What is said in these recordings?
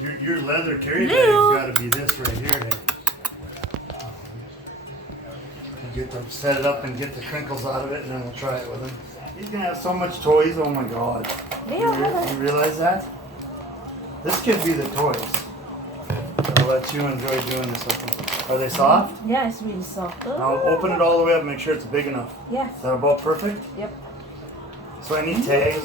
Your leather carry bag's got to be this right here. Then. Get them, set it up and get the crinkles out of it, and then we'll try it with him. He's gonna have so much toys. Oh my God! You realize that? This could be the toys. I'll let you enjoy doing this with them. Are they soft? Yeah, it's really soft. Now open it all the way up. Make sure it's big enough. Yes. Is that about perfect? Yep. So I need tags.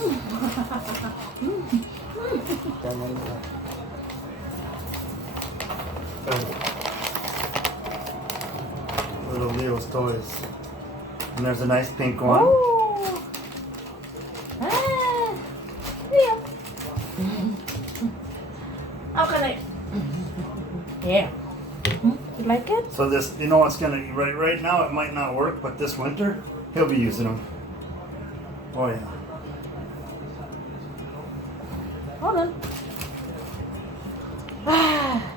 Little Leo's toys. And there's a nice pink one. Oh. Ah. Leo. How can I? Yeah. You like it? So this, you know, it's gonna right now it might not work, but this winter he'll be using them. Oh yeah. Hold on. Ah.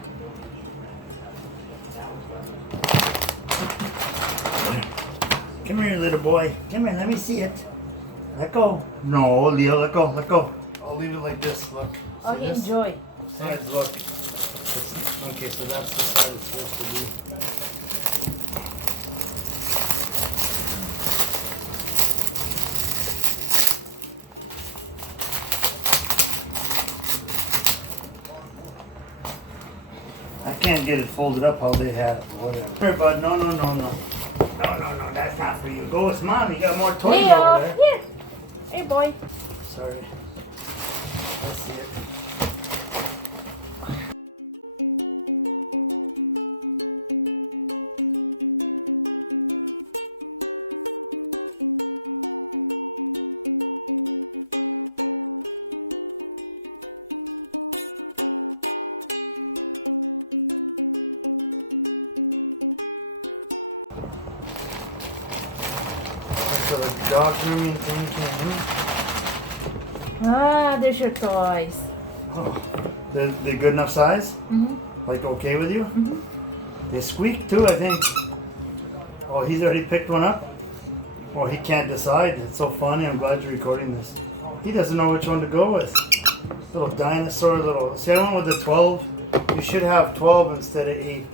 Come here, little boy. Come here, let me see it. Let go. No, Leo, let go, let go. I'll leave it like this, look. Oh, See he this? enjoy. Sides, look. Okay, so that's the side it's supposed to be. I can't get it folded up how they had it, whatever. Here, bud, no, no, no, no. No, that's not for you. Go with Mom, you got more toys Leo, over there. here. Hey, boy. Sorry. I see it. So the dog grooming thing can't Ah, there's your toys. Oh, they good enough size? Mm-hmm. Like okay with you? Mm-hmm. They squeak too, I think. Oh, he's already picked one up? Oh, he can't decide. It's so funny. I'm glad you're recording this. He doesn't know which one to go with. Little dinosaur, little. See, I went with the 12. You should have 12 instead of 8.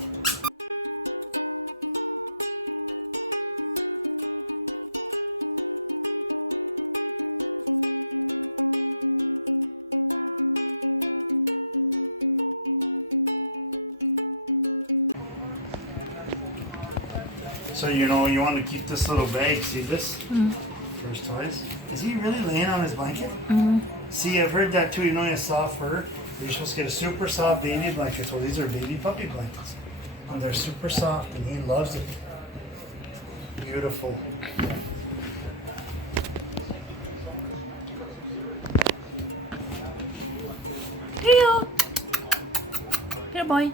So you know you want to keep this little bag. See this? For his toys. Is he really laying on his blanket? See, I've heard that too. You know, he has soft fur. You're supposed to get a super soft baby blanket. So these are baby puppy blankets, and they're super soft, and he loves it. Beautiful. Leo. Here, boy.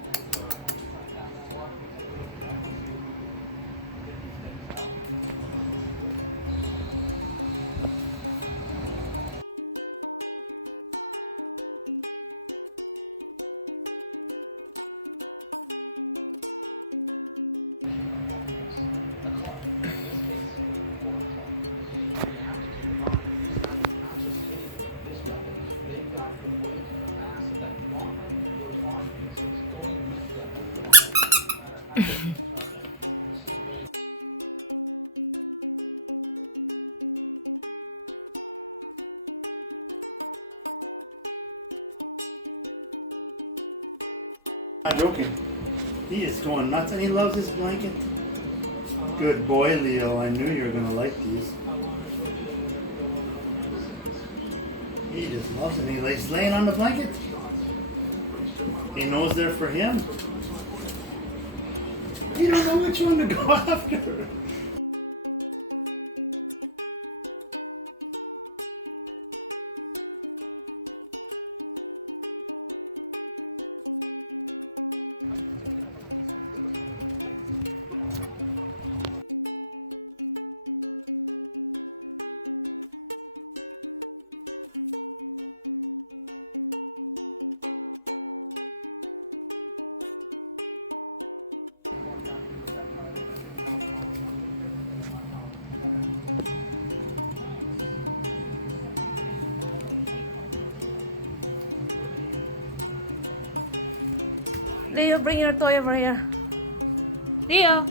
Not joking. He is going nuts and he loves his blanket. Good boy, Leo. I knew you were going to like these. He just loves it. He's laying on the blanket. He knows they're for him. You don't know which one to go after. Leo, bring your toy over here. Leo.